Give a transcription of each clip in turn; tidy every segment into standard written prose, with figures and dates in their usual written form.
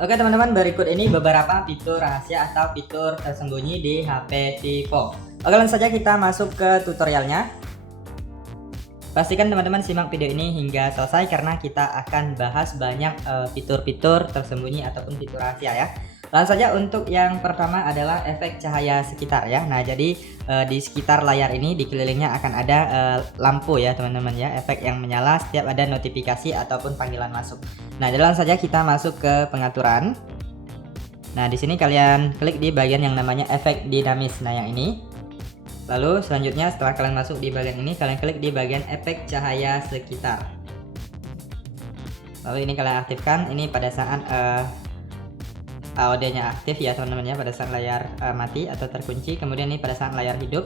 Oke teman-teman, berikut ini beberapa fitur rahasia atau fitur tersembunyi di HP Vivo. Oke, langsung saja kita masuk ke tutorialnya. Pastikan teman-teman simak video ini hingga selesai karena kita akan bahas banyak fitur-fitur tersembunyi ataupun fitur rahasia ya. Langsung saja untuk yang pertama adalah efek cahaya sekitar ya. Nah, jadi di sekitar layar ini di kelilingnya akan ada lampu ya teman-teman ya, efek yang menyala setiap ada notifikasi ataupun panggilan masuk. Nah, jadi langsung saja kita masuk ke pengaturan. Nah, di sini kalian klik di bagian yang namanya efek dinamis. Nah, yang ini. Lalu selanjutnya setelah kalian masuk di bagian ini, kalian klik di bagian efek cahaya sekitar. Lalu ini kalian aktifkan. Ini pada saat AOD-nya aktif ya teman-teman ya, pada saat layar mati atau terkunci. Kemudian ini pada saat layar hidup.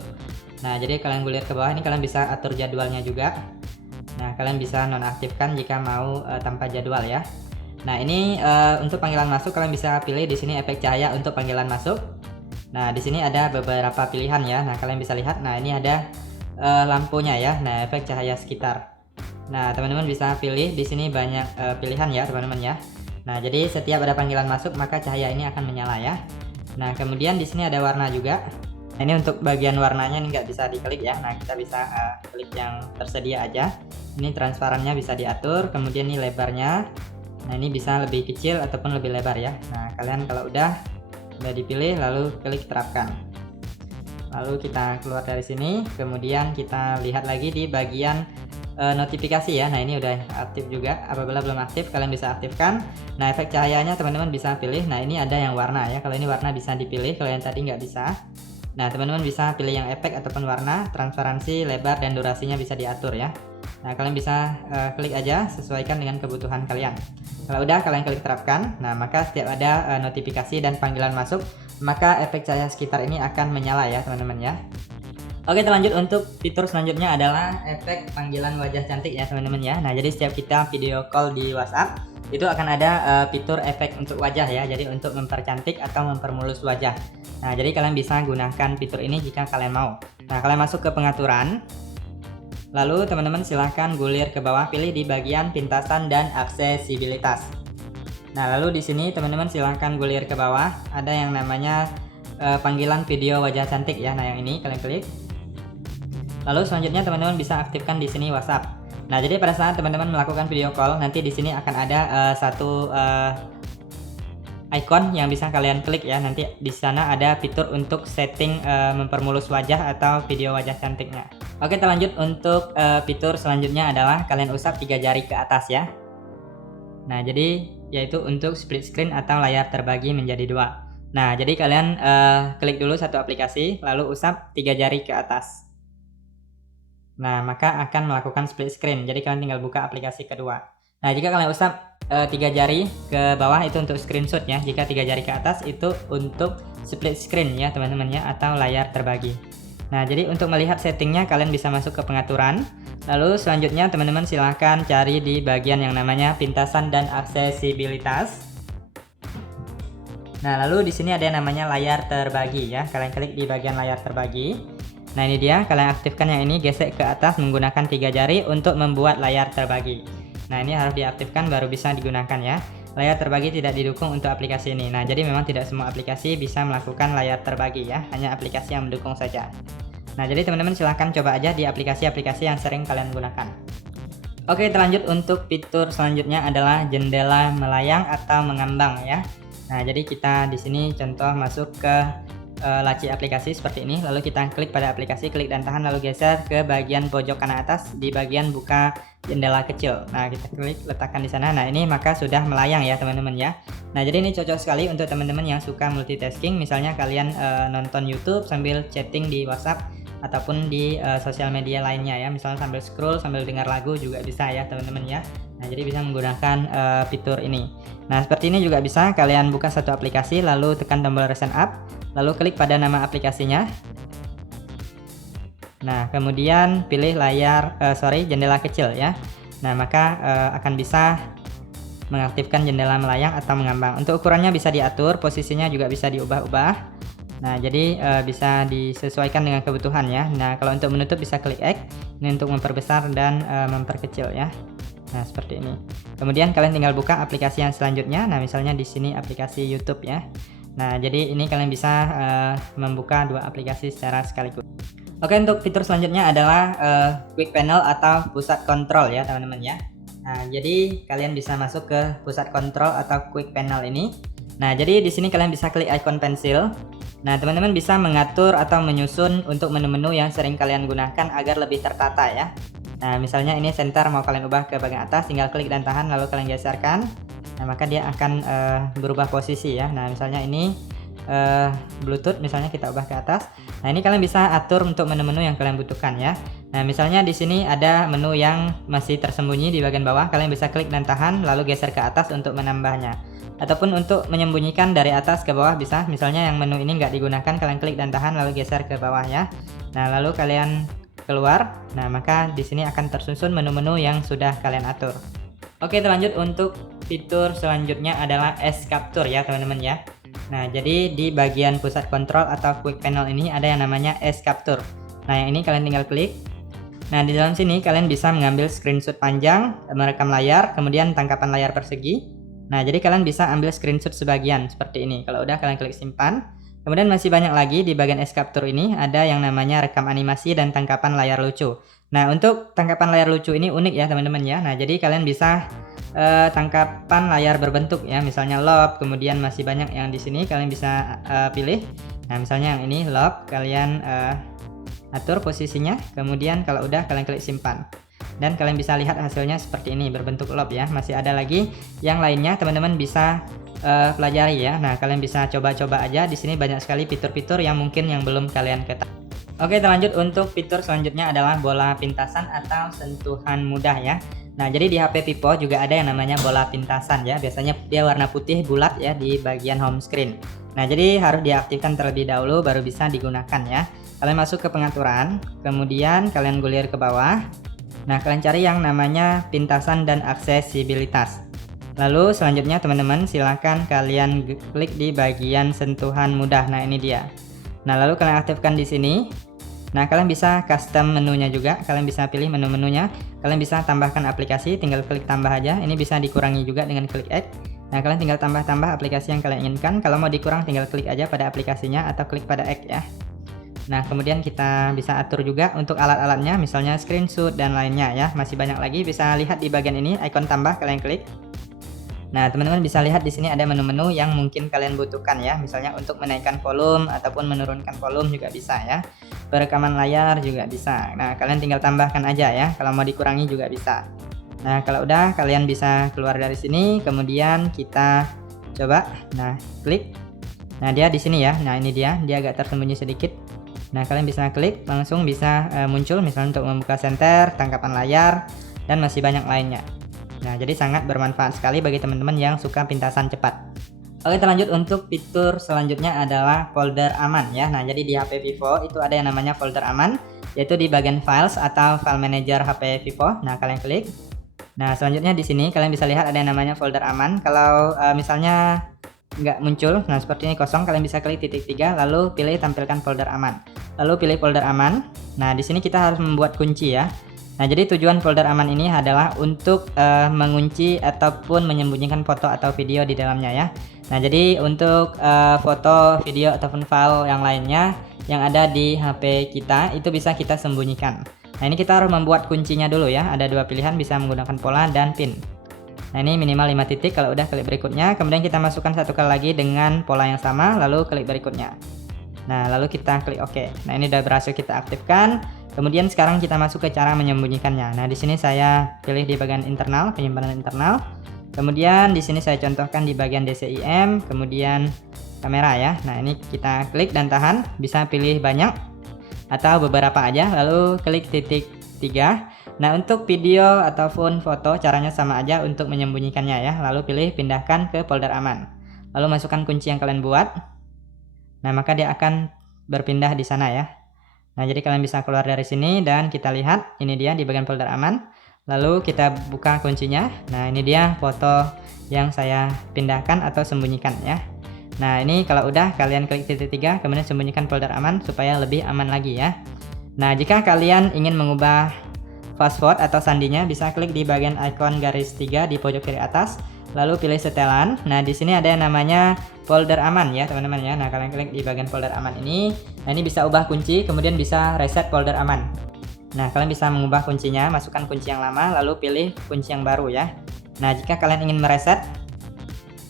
Nah, jadi kalian gulir ke bawah ini, kalian bisa atur jadwalnya juga. Nah, kalian bisa nonaktifkan jika mau tanpa jadwal ya. Nah, ini untuk panggilan masuk kalian bisa pilih di sini efek cahaya untuk panggilan masuk. Nah, di sini ada beberapa pilihan ya. Nah, kalian bisa lihat. Nah, ini ada lampunya ya. Nah, efek cahaya sekitar. Nah, teman-teman bisa pilih di sini banyak pilihan ya, teman-teman ya. Nah, jadi setiap ada panggilan masuk maka cahaya ini akan menyala ya. Nah, kemudian di sini ada warna juga. Nah, ini untuk bagian warnanya ini nggak bisa diklik ya. Nah, kita bisa klik yang tersedia aja. Ini transparannya bisa diatur. Kemudian ini lebarnya. Nah, ini bisa lebih kecil ataupun lebih lebar ya. Nah, kalian kalau udah dipilih lalu klik terapkan. Lalu kita keluar dari sini, kemudian kita lihat lagi di bagian notifikasi ya. Nah, ini udah aktif juga. Apabila belum aktif kalian bisa aktifkan. Nah, efek cahayanya teman-teman bisa pilih. Nah, ini ada yang warna ya. Kalau ini warna bisa dipilih, kalau yang tadi nggak bisa. Nah, teman-teman bisa pilih yang efek ataupun warna, transparansi, lebar, dan durasinya bisa diatur ya. Nah, kalian bisa klik aja sesuaikan dengan kebutuhan kalian. Kalau udah kalian klik terapkan, nah maka setiap ada notifikasi dan panggilan masuk, maka efek cahaya sekitar ini akan menyala ya teman-teman ya. Oke, terlanjut untuk fitur selanjutnya adalah efek panggilan wajah cantik ya teman-teman ya. Nah, jadi setiap kita video call di WhatsApp itu akan ada fitur efek untuk wajah ya. Jadi untuk mempercantik atau mempermulus wajah. Nah, jadi kalian bisa gunakan fitur ini jika kalian mau. Nah, kalian masuk ke pengaturan. Lalu teman-teman silahkan gulir ke bawah, pilih di bagian pintasan dan aksesibilitas. Nah, lalu di sini teman-teman silahkan gulir ke bawah, ada yang namanya panggilan video wajah cantik ya. Nah, yang ini kalian klik. Lalu selanjutnya teman-teman bisa aktifkan di sini WhatsApp. Nah, jadi pada saat teman-teman melakukan video call, nanti di sini akan ada satu icon yang bisa kalian klik ya. Nanti di sana ada fitur untuk setting mempermulus wajah atau video wajah cantiknya. Oke, kita lanjut untuk fitur selanjutnya adalah kalian usap 3 jari ke atas ya. Nah, jadi yaitu untuk split screen atau layar terbagi menjadi 2. Nah, jadi kalian klik dulu satu aplikasi lalu usap 3 jari ke atas. Nah, maka akan melakukan split screen. Jadi kalian tinggal buka aplikasi kedua. Nah, jika kalian usap 3 jari ke bawah itu untuk screenshot ya. Jika 3 jari ke atas itu untuk split screen ya teman-teman ya, atau layar terbagi. Nah, jadi untuk melihat settingnya kalian bisa masuk ke pengaturan. Lalu selanjutnya teman-teman silahkan cari di bagian yang namanya pintasan dan aksesibilitas. Nah, lalu di sini ada yang namanya layar terbagi ya. Kalian klik di bagian layar terbagi. Nah, ini dia, kalian aktifkan yang ini, gesek ke atas menggunakan 3 jari untuk membuat layar terbagi. Nah, ini harus diaktifkan baru bisa digunakan ya. Layar terbagi tidak didukung untuk aplikasi ini. Nah, jadi memang tidak semua aplikasi bisa melakukan layar terbagi ya, hanya aplikasi yang mendukung saja. Nah, jadi teman-teman silahkan coba aja di aplikasi-aplikasi yang sering kalian gunakan. Oke, terlanjut untuk fitur selanjutnya adalah jendela melayang atau mengambang ya. Nah, jadi kita di sini contoh masuk ke laci aplikasi seperti ini, lalu kita klik pada aplikasi, klik dan tahan, lalu geser ke bagian pojok kanan atas di bagian buka jendela kecil. Nah, kita klik letakkan di sana. Nah, ini maka sudah melayang ya teman-teman ya. Nah, jadi ini cocok sekali untuk teman-teman yang suka multitasking, misalnya kalian nonton YouTube sambil chatting di WhatsApp ataupun di sosial media lainnya ya, misalnya sambil scroll sambil dengar lagu juga bisa ya teman-teman ya. Nah, jadi bisa menggunakan fitur ini. Nah, seperti ini juga bisa kalian buka satu aplikasi lalu tekan tombol recent app, lalu klik pada nama aplikasinya. Nah, kemudian pilih jendela kecil ya. Nah, maka akan bisa mengaktifkan jendela melayang atau mengambang. Untuk ukurannya bisa diatur, posisinya juga bisa diubah-ubah. Nah, jadi bisa disesuaikan dengan kebutuhan ya. Nah, kalau untuk menutup bisa klik X, ini untuk memperbesar dan memperkecil ya. Nah, seperti ini. Kemudian kalian tinggal buka aplikasi yang selanjutnya. Nah, misalnya di sini aplikasi YouTube ya. Nah, jadi ini kalian bisa membuka dua aplikasi secara sekaligus. Oke, untuk fitur selanjutnya adalah quick panel atau pusat kontrol ya, teman-teman ya. Nah, jadi kalian bisa masuk ke pusat kontrol atau quick panel ini. Nah, jadi di sini kalian bisa klik icon pensil. Nah, teman-teman bisa mengatur atau menyusun untuk menu-menu yang sering kalian gunakan agar lebih tertata ya. Nah, misalnya ini center mau kalian ubah ke bagian atas, tinggal klik dan tahan lalu kalian geserkan. Nah, maka dia akan berubah posisi ya. Nah, misalnya ini Bluetooth misalnya kita ubah ke atas. Nah, ini kalian bisa atur untuk menu-menu yang kalian butuhkan ya. Nah, misalnya di sini ada menu yang masih tersembunyi di bagian bawah, kalian bisa klik dan tahan lalu geser ke atas untuk menambahnya. Ataupun untuk menyembunyikan dari atas ke bawah bisa. Misalnya yang menu ini nggak digunakan, kalian klik dan tahan lalu geser ke bawah ya. Nah, lalu kalian keluar. Nah, maka di sini akan tersusun menu-menu yang sudah kalian atur. Oke, lanjut untuk fitur selanjutnya adalah S Capture ya, teman-teman ya. Nah, jadi di bagian pusat kontrol atau quick panel ini ada yang namanya S Capture. Nah, yang ini kalian tinggal klik. Nah, di dalam sini kalian bisa mengambil screenshot panjang, merekam layar, kemudian tangkapan layar persegi. Nah, jadi kalian bisa ambil screenshot sebagian seperti ini. Kalau udah kalian klik simpan. Kemudian masih banyak lagi di bagian S Capture ini ada yang namanya rekam animasi dan tangkapan layar lucu. Nah, untuk tangkapan layar lucu ini unik ya, teman-teman ya. Nah, jadi kalian bisa tangkapan layar berbentuk ya, misalnya loop, kemudian masih banyak yang di sini kalian bisa pilih. Nah, misalnya yang ini loop, kalian atur posisinya, kemudian kalau udah kalian klik simpan. Dan kalian bisa lihat hasilnya seperti ini, berbentuk loop ya. Masih ada lagi yang lainnya, teman-teman bisa pelajari ya. Nah, kalian bisa coba-coba aja. Di sini banyak sekali fitur-fitur yang mungkin yang belum kalian ketahui. Oke, lanjut untuk fitur selanjutnya adalah bola pintasan atau sentuhan mudah ya. Nah, jadi di HP Vivo juga ada yang namanya bola pintasan ya. Biasanya dia warna putih bulat ya di bagian home screen. Nah, jadi harus diaktifkan terlebih dahulu baru bisa digunakan ya. Kalian masuk ke pengaturan, kemudian kalian gulir ke bawah. Nah, kalian cari yang namanya pintasan dan aksesibilitas. Lalu selanjutnya teman-teman silakan kalian klik di bagian sentuhan mudah. Nah, ini dia. Nah, lalu kalian aktifkan di sini. Nah, kalian bisa custom menunya juga. Kalian bisa pilih menu-menunya. Kalian bisa tambahkan aplikasi, tinggal klik tambah aja. Ini bisa dikurangi juga dengan klik X. Nah, kalian tinggal tambah-tambah aplikasi yang kalian inginkan. Kalau mau dikurang tinggal klik aja pada aplikasinya atau klik pada X ya. Nah, kemudian kita bisa atur juga untuk alat-alatnya, misalnya screenshot dan lainnya ya. Masih banyak lagi, bisa lihat di bagian ini ikon tambah, kalian klik. Nah, teman-teman bisa lihat di sini ada menu-menu yang mungkin kalian butuhkan ya. Misalnya untuk menaikkan volume ataupun menurunkan volume juga bisa ya. Perekaman layar juga bisa. Nah, kalian tinggal tambahkan aja ya. Kalau mau dikurangi juga bisa. Nah, kalau udah kalian bisa keluar dari sini, kemudian kita coba. Nah, klik. Nah, dia di sini ya. Nah, ini dia agak tersembunyi sedikit. Nah, kalian bisa klik, langsung bisa muncul misalnya untuk membuka senter, tangkapan layar, dan masih banyak lainnya. Nah, jadi sangat bermanfaat sekali bagi teman-teman yang suka pintasan cepat. Oke, lanjut untuk fitur selanjutnya adalah folder aman ya. Nah, jadi di HP Vivo itu ada yang namanya folder aman, yaitu di bagian files atau file manager HP Vivo. Nah, kalian klik. Nah, selanjutnya di sini kalian bisa lihat ada yang namanya folder aman. Kalau misalnya nggak muncul, nah seperti ini kosong, kalian bisa klik titik 3 lalu pilih tampilkan folder aman. Lalu pilih folder aman. Nah, di sini kita harus membuat kunci ya. Nah, jadi tujuan folder aman ini adalah untuk mengunci ataupun menyembunyikan foto atau video di dalamnya ya. Nah, jadi untuk foto, video ataupun file yang lainnya yang ada di HP kita itu bisa kita sembunyikan. Nah, ini kita harus membuat kuncinya dulu ya. Ada dua pilihan, bisa menggunakan pola dan pin. Nah, ini minimal 5 titik. Kalau udah klik berikutnya, kemudian kita masukkan satu kali lagi dengan pola yang sama, lalu klik berikutnya. Nah, lalu kita klik OK. Nah, ini udah berhasil kita aktifkan. Kemudian sekarang kita masuk ke cara menyembunyikannya. Nah, di sini saya pilih di bagian internal, penyimpanan internal. Kemudian di sini saya contohkan di bagian DCIM, kemudian kamera ya. Nah, ini kita klik dan tahan, bisa pilih banyak atau beberapa aja, lalu klik titik 3. Nah, untuk video ataupun foto caranya sama aja untuk menyembunyikannya ya. Lalu pilih pindahkan ke folder aman. Lalu masukkan kunci yang kalian buat. Nah, maka dia akan berpindah di sana ya. Nah, jadi kalian bisa keluar dari sini dan kita lihat ini dia di bagian folder aman. Lalu kita buka kuncinya. Nah, ini dia foto yang saya pindahkan atau sembunyikan ya. Nah, ini kalau udah kalian klik titik 3 kemudian sembunyikan folder aman supaya lebih aman lagi ya. Nah, jika kalian ingin mengubah password atau sandinya, bisa klik di bagian ikon garis 3 di pojok kiri atas, lalu pilih setelan. Nah, di sini ada yang namanya folder aman ya, teman-teman ya. Nah, kalian klik di bagian folder aman ini. Nah, ini bisa ubah kunci, kemudian bisa reset folder aman. Nah, kalian bisa mengubah kuncinya, masukkan kunci yang lama, lalu pilih kunci yang baru ya. Nah, jika kalian ingin mereset,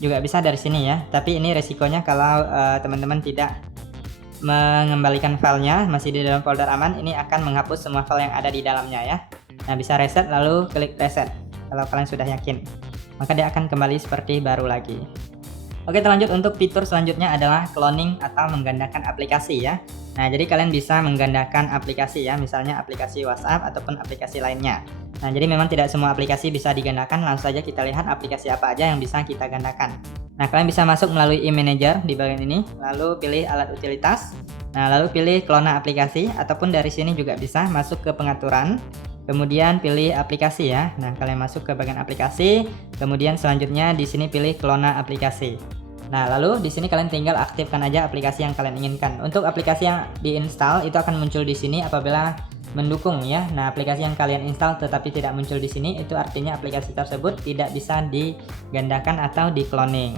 juga bisa dari sini ya. Tapi ini resikonya kalau teman-teman tidak mengembalikan filenya masih di dalam folder aman, ini akan menghapus semua file yang ada di dalamnya ya. Nah, bisa reset lalu klik reset kalau kalian sudah yakin, maka dia akan kembali seperti baru lagi. Oke, lanjut untuk fitur selanjutnya adalah cloning atau menggandakan aplikasi ya. Nah, jadi kalian bisa menggandakan aplikasi ya, misalnya aplikasi WhatsApp ataupun aplikasi lainnya. Nah, jadi memang tidak semua aplikasi bisa digandakan. Langsung saja kita lihat aplikasi apa aja yang bisa kita gandakan. Nah, kalian bisa masuk melalui e-manager di bagian ini, lalu pilih alat utilitas. Nah, lalu pilih klona aplikasi, ataupun dari sini juga bisa masuk ke pengaturan, kemudian pilih aplikasi ya. Nah, kalian masuk ke bagian aplikasi, kemudian selanjutnya di sini pilih klona aplikasi. Nah, lalu di sini kalian tinggal aktifkan aja aplikasi yang kalian inginkan. Untuk aplikasi yang diinstal itu akan muncul di sini apabila mendukung ya. Nah, aplikasi yang kalian install tetapi tidak muncul di sini, itu artinya aplikasi tersebut tidak bisa digandakan atau di-cloning.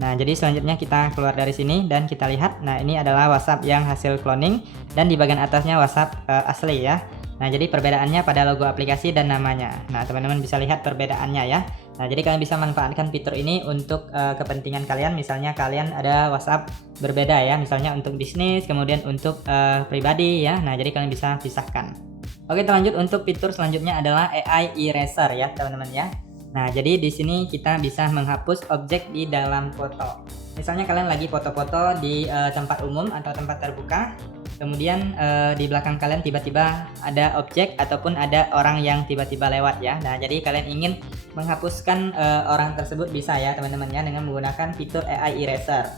Nah, jadi selanjutnya kita keluar dari sini dan kita lihat. Nah, ini adalah WhatsApp yang hasil cloning dan di bagian atasnya WhatsApp asli ya. Nah, jadi perbedaannya pada logo aplikasi dan namanya. Nah, teman-teman bisa lihat perbedaannya ya. Nah, jadi kalian bisa manfaatkan fitur ini untuk kepentingan kalian. Misalnya kalian ada WhatsApp berbeda ya, misalnya untuk bisnis, kemudian untuk pribadi ya. Nah, jadi kalian bisa pisahkan. Oke, lanjut untuk fitur selanjutnya adalah AI Eraser ya, teman-teman ya. Nah, jadi di sini kita bisa menghapus objek di dalam foto. Misalnya kalian lagi foto-foto di tempat umum atau tempat terbuka, kemudian di belakang kalian tiba-tiba ada objek ataupun ada orang yang tiba-tiba lewat ya. Nah, jadi kalian ingin menghapuskan orang tersebut bisa ya, teman-teman ya, dengan menggunakan fitur AI Eraser.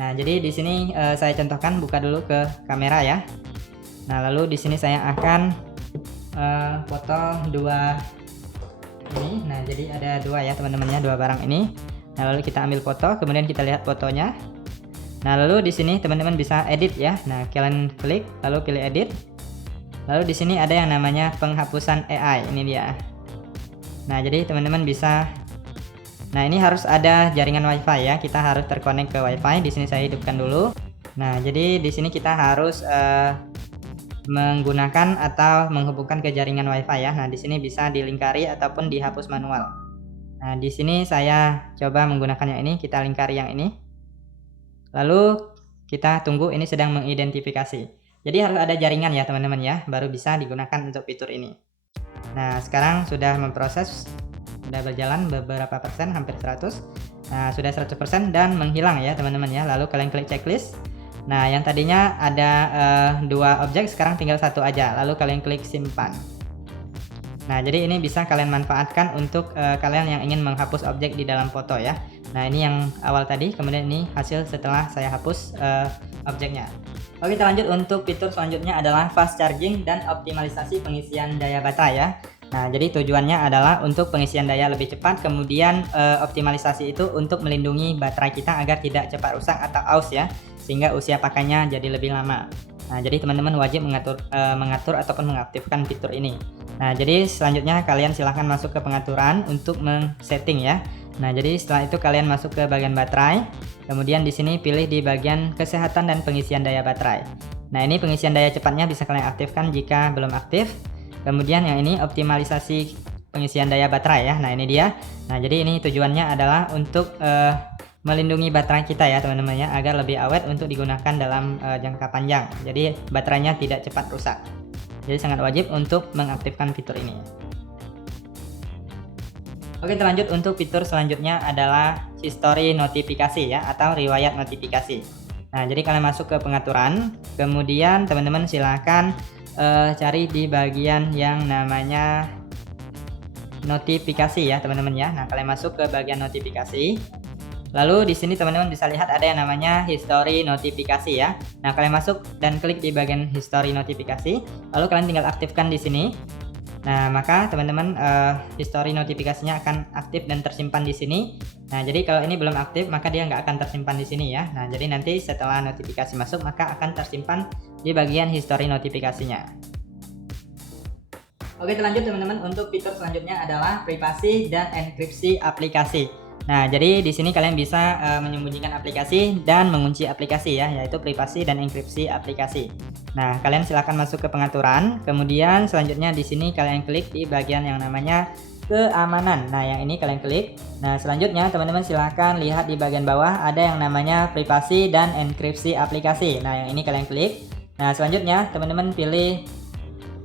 Nah, jadi di sini saya contohkan, buka dulu ke kamera ya. Nah, lalu di sini saya akan foto dua ini. Nah, jadi ada dua ya, teman-teman ya, dua barang ini. Nah, lalu kita ambil foto, kemudian kita lihat fotonya. Nah, lalu di sini teman-teman bisa edit ya. Nah, kalian klik lalu pilih edit. Lalu di sini ada yang namanya penghapusan AI, ini dia. Nah, jadi teman-teman bisa. Nah, ini harus ada jaringan WiFi ya. Kita harus terkonek ke WiFi. Di sini saya hidupkan dulu. Nah, jadi di sini kita harus menggunakan atau menghubungkan ke jaringan WiFi ya. Nah, di sini bisa dilingkari ataupun dihapus manual. Nah, di sini saya coba menggunakannya ini, kita lingkari yang ini. Lalu kita tunggu, ini sedang mengidentifikasi. Jadi harus ada jaringan ya, teman-teman ya, baru bisa digunakan untuk fitur ini. Nah, sekarang sudah memproses, sudah berjalan beberapa persen, hampir 100. Nah, sudah 100% dan menghilang ya, teman-teman ya. Lalu kalian klik checklist. Nah, yang tadinya ada dua objek, sekarang tinggal satu aja. Lalu kalian klik simpan. Nah, jadi ini bisa kalian manfaatkan untuk kalian yang ingin menghapus objek di dalam foto ya. Nah, ini yang awal tadi, kemudian ini hasil setelah saya hapus objeknya. Oke, kita lanjut untuk fitur selanjutnya adalah fast charging dan optimalisasi pengisian daya baterai ya. Nah, jadi tujuannya adalah untuk pengisian daya lebih cepat, kemudian optimalisasi itu untuk melindungi baterai kita agar tidak cepat rusak atau aus ya, sehingga usia pakainya jadi lebih lama. Nah, jadi teman-teman wajib mengatur ataupun mengaktifkan fitur ini. Nah, jadi selanjutnya kalian silahkan masuk ke pengaturan untuk men-setting ya. Nah, jadi setelah itu kalian masuk ke bagian baterai, kemudian di sini pilih di bagian kesehatan dan pengisian daya baterai. Nah, ini pengisian daya cepatnya bisa kalian aktifkan jika belum aktif. Kemudian yang ini optimalisasi pengisian daya baterai ya. Nah, ini dia. Nah, jadi ini tujuannya adalah untuk melindungi baterai kita ya, teman-teman ya, agar lebih awet untuk digunakan dalam jangka panjang. Jadi baterainya tidak cepat rusak. Jadi sangat wajib untuk mengaktifkan fitur ini. Oke, lanjut untuk fitur selanjutnya adalah history notifikasi ya, atau riwayat notifikasi. Nah, jadi kalian masuk ke pengaturan, kemudian teman-teman silahkan cari di bagian yang namanya notifikasi ya, teman-teman ya. Nah, kalian masuk ke bagian notifikasi. Lalu di sini teman-teman bisa lihat ada yang namanya history notifikasi ya. Nah, kalian masuk dan klik di bagian history notifikasi. Lalu kalian tinggal aktifkan di sini. Nah, maka teman-teman history notifikasinya akan aktif dan tersimpan di sini. Nah, jadi kalau ini belum aktif maka dia nggak akan tersimpan di sini ya. Nah, jadi nanti setelah notifikasi masuk maka akan tersimpan di bagian history notifikasinya. Oke, lanjut teman-teman, untuk fitur selanjutnya adalah privasi dan enkripsi aplikasi. Nah, jadi di sini kalian bisa menyembunyikan aplikasi dan mengunci aplikasi ya, yaitu privasi dan enkripsi aplikasi. Nah, kalian silahkan masuk ke pengaturan, kemudian selanjutnya di sini kalian klik di bagian yang namanya keamanan. Nah, yang ini kalian klik. Nah, selanjutnya teman-teman silahkan lihat di bagian bawah ada yang namanya privasi dan enkripsi aplikasi. Nah, yang ini kalian klik. Nah, selanjutnya teman-teman pilih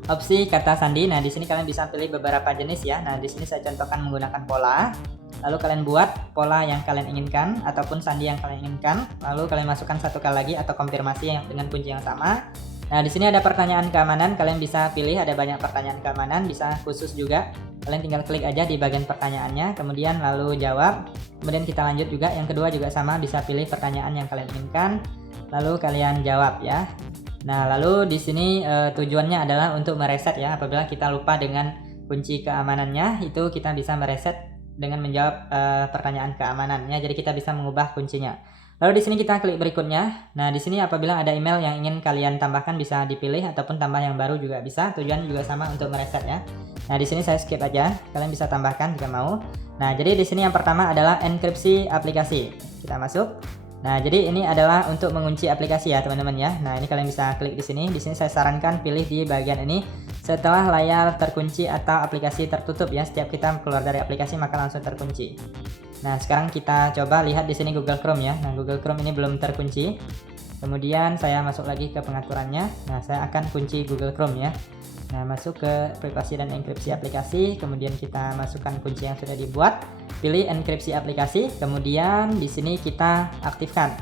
opsi kata sandi. Nah, di sini kalian bisa pilih beberapa jenis ya. Nah, di sini saya contohkan menggunakan pola. Lalu kalian buat pola yang kalian inginkan ataupun sandi yang kalian inginkan. Lalu kalian masukkan satu kali lagi atau konfirmasi yang dengan kunci yang sama. Nah, di sini ada pertanyaan keamanan. Kalian bisa pilih, ada banyak pertanyaan keamanan, bisa khusus juga. Kalian tinggal klik aja di bagian pertanyaannya, kemudian lalu jawab. Kemudian kita lanjut juga. Yang kedua juga sama, bisa pilih pertanyaan yang kalian inginkan, lalu kalian jawab ya. Nah, lalu di sini tujuannya adalah untuk mereset ya. Apabila kita lupa dengan kunci keamanannya, itu kita bisa mereset dengan menjawab pertanyaan keamanannya. Jadi kita bisa mengubah kuncinya. Lalu di sini kita klik berikutnya. Nah, di sini apabila ada email yang ingin kalian tambahkan bisa dipilih ataupun tambah yang baru juga bisa. Tujuan juga sama untuk mereset ya. Nah, di sini saya skip aja. Kalian bisa tambahkan jika mau. Nah, jadi di sini yang pertama adalah enkripsi aplikasi. Kita masuk. Nah, jadi ini adalah untuk mengunci aplikasi ya, teman-teman ya. Nah, ini kalian bisa klik di sini. Di sini saya sarankan pilih di bagian ini setelah layar terkunci atau aplikasi tertutup ya. Setiap kita keluar dari aplikasi maka langsung terkunci. Nah, sekarang kita coba lihat di sini Google Chrome ya. Nah, Google Chrome ini belum terkunci. Kemudian saya masuk lagi ke pengaturannya. Nah, saya akan kunci Google Chrome ya. Nah, masuk ke privasi dan enkripsi aplikasi, kemudian kita masukkan kunci yang sudah dibuat, pilih enkripsi aplikasi, kemudian di sini kita aktifkan.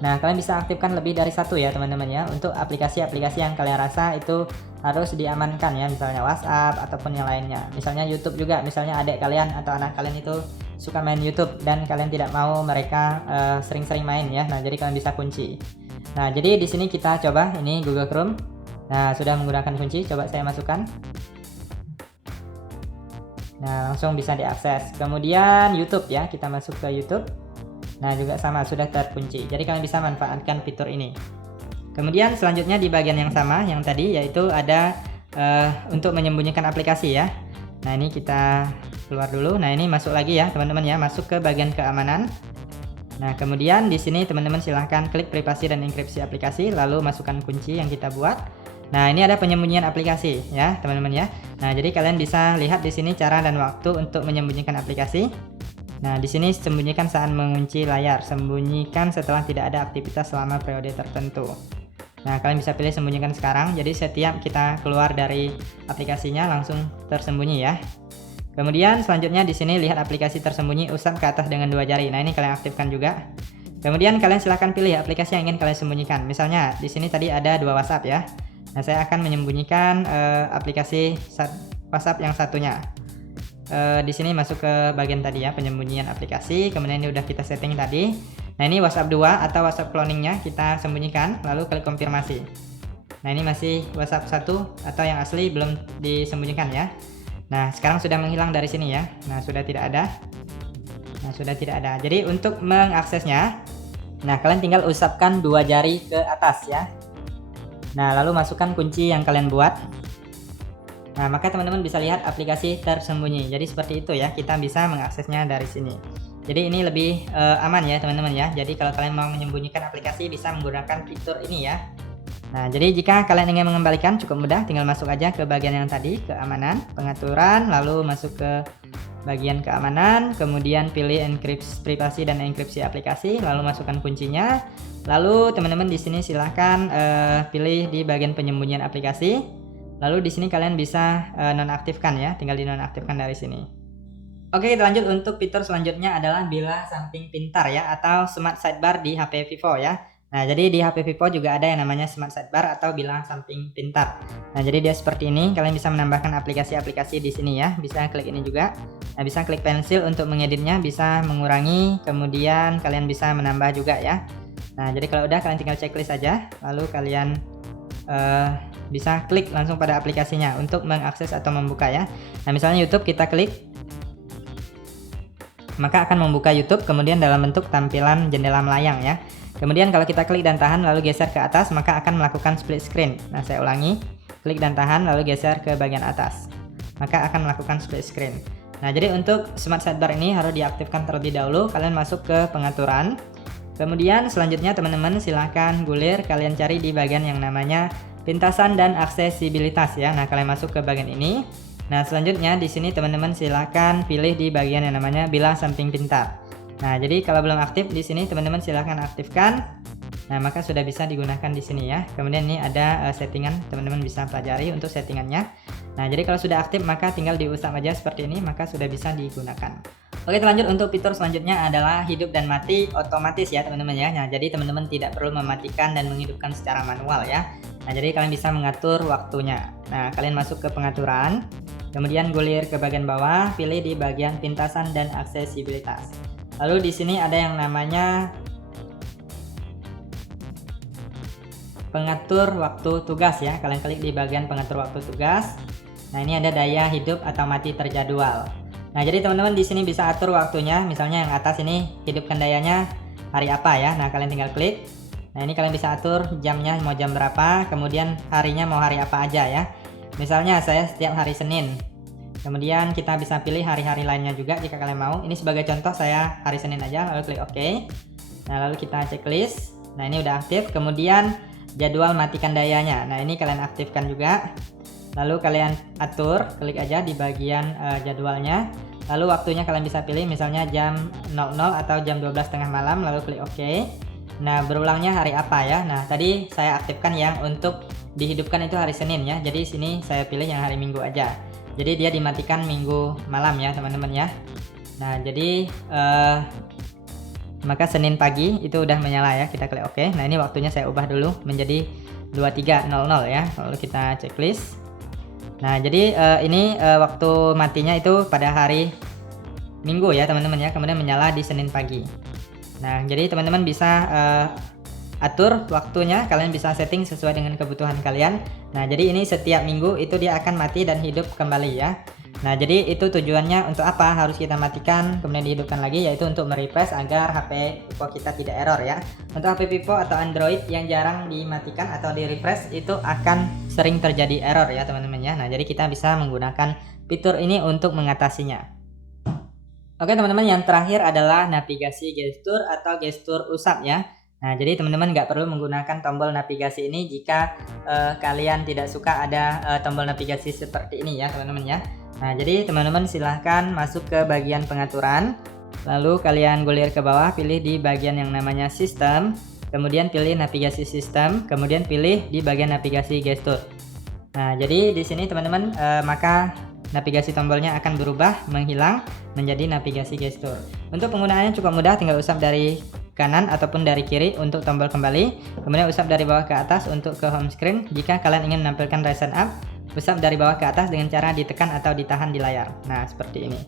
Nah, kalian bisa aktifkan lebih dari satu ya teman-teman ya, untuk aplikasi-aplikasi yang kalian rasa itu harus diamankan ya, misalnya WhatsApp ataupun yang lainnya. Misalnya YouTube juga, misalnya adik kalian atau anak kalian itu suka main YouTube dan kalian tidak mau mereka sering-sering main ya. Nah, jadi kalian bisa kunci. Nah, jadi di sini kita coba ini Google Chrome. Nah, sudah menggunakan kunci, coba saya masukkan. Nah, langsung bisa diakses. Kemudian YouTube ya, kita masuk ke YouTube. Nah, juga sama, sudah terkunci. Jadi kalian bisa manfaatkan fitur ini. Kemudian selanjutnya di bagian yang sama, yang tadi yaitu ada untuk menyembunyikan aplikasi ya. Nah, ini kita keluar dulu. Nah, ini masuk lagi ya teman-teman ya, masuk ke bagian keamanan. Nah, kemudian di sini teman-teman silahkan klik privasi dan enkripsi aplikasi, lalu masukkan kunci yang kita buat. Nah, ini ada penyembunyian aplikasi ya, teman-teman ya. Nah, jadi kalian bisa lihat di sini cara dan waktu untuk menyembunyikan aplikasi. Nah, di sini sembunyikan saat mengunci layar, sembunyikan setelah tidak ada aktivitas selama periode tertentu. Nah, kalian bisa pilih sembunyikan sekarang. Jadi setiap kita keluar dari aplikasinya langsung tersembunyi ya. Kemudian selanjutnya di sini lihat aplikasi tersembunyi, usap ke atas dengan 2 jari. Nah, ini kalian aktifkan juga. Kemudian kalian silahkan pilih aplikasi yang ingin kalian sembunyikan. Misalnya di sini tadi ada 2 WhatsApp ya. Nah, saya akan menyembunyikan aplikasi WhatsApp yang satunya. Di sini masuk ke bagian tadi ya, penyembunyian aplikasi. Kemudian ini udah kita setting tadi. Nah, ini WhatsApp 2 atau WhatsApp cloningnya kita sembunyikan, lalu klik konfirmasi. Nah, ini masih WhatsApp 1 atau yang asli belum disembunyikan ya. Nah, sekarang sudah menghilang dari sini ya. Nah, sudah tidak ada. Nah, sudah tidak ada. Jadi untuk mengaksesnya, nah kalian tinggal usapkan 2 jari ke atas ya. Nah, lalu masukkan kunci yang kalian buat. Nah, maka teman-teman bisa lihat aplikasi tersembunyi. Jadi seperti itu ya, kita bisa mengaksesnya dari sini. Jadi ini lebih aman ya teman-teman ya. Jadi kalau kalian mau menyembunyikan aplikasi bisa menggunakan fitur ini ya. Nah, jadi jika kalian ingin mengembalikan cukup mudah, tinggal masuk aja ke bagian yang tadi, keamanan, pengaturan, lalu masuk ke bagian keamanan, kemudian pilih enkripsi privasi dan enkripsi aplikasi, lalu masukkan kuncinya. Lalu teman-teman di sini silahkan pilih di bagian penyembunyian aplikasi. Lalu di sini kalian bisa nonaktifkan ya, tinggal dinonaktifkan dari sini. Oke, kita lanjut untuk fitur selanjutnya adalah bilah samping pintar ya, atau smart sidebar di HP Vivo ya. Nah, jadi di HP Vivo juga ada yang namanya smart sidebar atau bilah samping pintar. Nah, jadi dia seperti ini. Kalian bisa menambahkan aplikasi-aplikasi di sini ya. Bisa klik ini juga. Nah, bisa klik pensil untuk mengeditnya, bisa mengurangi, kemudian kalian bisa menambah juga ya. Nah, jadi kalau udah kalian tinggal checklist aja, lalu kalian bisa klik langsung pada aplikasinya untuk mengakses atau membuka ya. Nah, misalnya YouTube kita klik, maka akan membuka YouTube, kemudian dalam bentuk tampilan jendela melayang ya. Kemudian kalau kita klik dan tahan lalu geser ke atas, maka akan melakukan split screen. Nah, saya ulangi, klik dan tahan lalu geser ke bagian atas. maka akan melakukan split screen. Nah, jadi untuk smart sidebar ini harus diaktifkan terlebih dahulu. Kalian masuk ke pengaturan. Kemudian selanjutnya teman-teman silahkan gulir, kalian cari di bagian yang namanya pintasan dan aksesibilitas ya. Nah, kalian masuk ke bagian ini. Nah, selanjutnya di sini teman-teman silahkan pilih di bagian yang namanya bila samping pintar. Nah, jadi kalau belum aktif di sini teman-teman silahkan aktifkan. Nah, maka sudah bisa digunakan di sini ya. Kemudian ini ada settingan, teman-teman bisa pelajari untuk settingannya. Nah, jadi kalau sudah aktif maka tinggal diusap aja seperti ini, maka sudah bisa digunakan. Oke, lanjut untuk fitur selanjutnya adalah hidup dan mati otomatis ya teman-teman ya. Nah, jadi teman-teman tidak perlu mematikan dan menghidupkan secara manual ya. Nah, jadi kalian bisa mengatur waktunya. Nah, kalian masuk ke pengaturan, kemudian gulir ke bagian bawah, pilih di bagian pintasan dan aksesibilitas. Lalu di sini ada yang namanya pengatur waktu tugas ya. Kalian klik di bagian pengatur waktu tugas. Nah, ini ada daya hidup atau mati terjadwal. Nah, jadi teman-teman di sini bisa atur waktunya. Misalnya yang atas ini hidupkan dayanya hari apa ya. Nah, kalian tinggal klik. Nah, ini kalian bisa atur jamnya mau jam berapa, kemudian harinya mau hari apa aja ya. Misalnya saya setiap hari Senin. Kemudian kita bisa pilih hari-hari lainnya juga jika kalian mau. Ini sebagai contoh saya hari Senin aja, lalu klik OK. Nah, lalu kita checklist. Nah, ini udah aktif. Kemudian jadwal matikan dayanya. Nah, ini kalian aktifkan juga. Lalu kalian atur, klik aja di bagian jadwalnya. Lalu waktunya kalian bisa pilih misalnya jam 00 atau jam 12 tengah malam, lalu klik OK. Nah, berulangnya hari apa ya. Nah, tadi saya aktifkan yang untuk dihidupkan itu hari Senin ya. Jadi sini saya pilih yang hari Minggu aja. Jadi dia dimatikan Minggu malam ya teman-teman ya. Nah, jadi maka Senin pagi itu udah menyala ya, kita klik OK. Nah, ini waktunya saya ubah dulu menjadi 23.00 ya. Lalu kita checklist. Nah, jadi ini waktu matinya itu pada hari Minggu ya teman-teman ya, kemudian menyala di Senin pagi. Nah, jadi teman-teman bisa atur waktunya, kalian bisa setting sesuai dengan kebutuhan kalian. Nah, jadi ini setiap minggu itu dia akan mati dan hidup kembali ya. Nah, jadi itu tujuannya untuk apa harus kita matikan kemudian dihidupkan lagi, yaitu untuk merefresh agar HP Vivo kita tidak error ya. Untuk HP Vivo atau Android yang jarang dimatikan atau di refresh itu akan sering terjadi error ya teman-teman ya. Nah, jadi kita bisa menggunakan fitur ini untuk mengatasinya. Oke teman-teman, yang terakhir adalah navigasi gestur atau gestur usap ya. Nah, jadi teman-teman nggak perlu menggunakan tombol navigasi ini jika kalian tidak suka ada tombol navigasi seperti ini ya teman-teman ya. Nah, jadi teman-teman silahkan masuk ke bagian pengaturan, lalu kalian gulir ke bawah, pilih di bagian yang namanya sistem, kemudian pilih navigasi sistem, kemudian pilih di bagian navigasi gestur. Nah, jadi di sini teman-teman maka navigasi tombolnya akan berubah, menghilang menjadi navigasi gestur. Untuk penggunaannya cukup mudah, tinggal usap dari kanan ataupun dari kiri untuk tombol kembali, kemudian usap dari bawah ke atas untuk ke home screen. Jika kalian ingin menampilkan Ryzen up, usap dari bawah ke atas dengan cara ditekan atau ditahan di layar. Nah, seperti ini.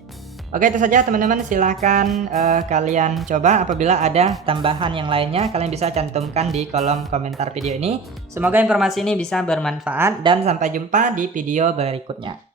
Oke, itu saja teman-teman, silahkan kalian coba. Apabila ada tambahan yang lainnya, kalian bisa cantumkan di kolom komentar video ini. Semoga informasi ini bisa bermanfaat dan sampai jumpa di video berikutnya.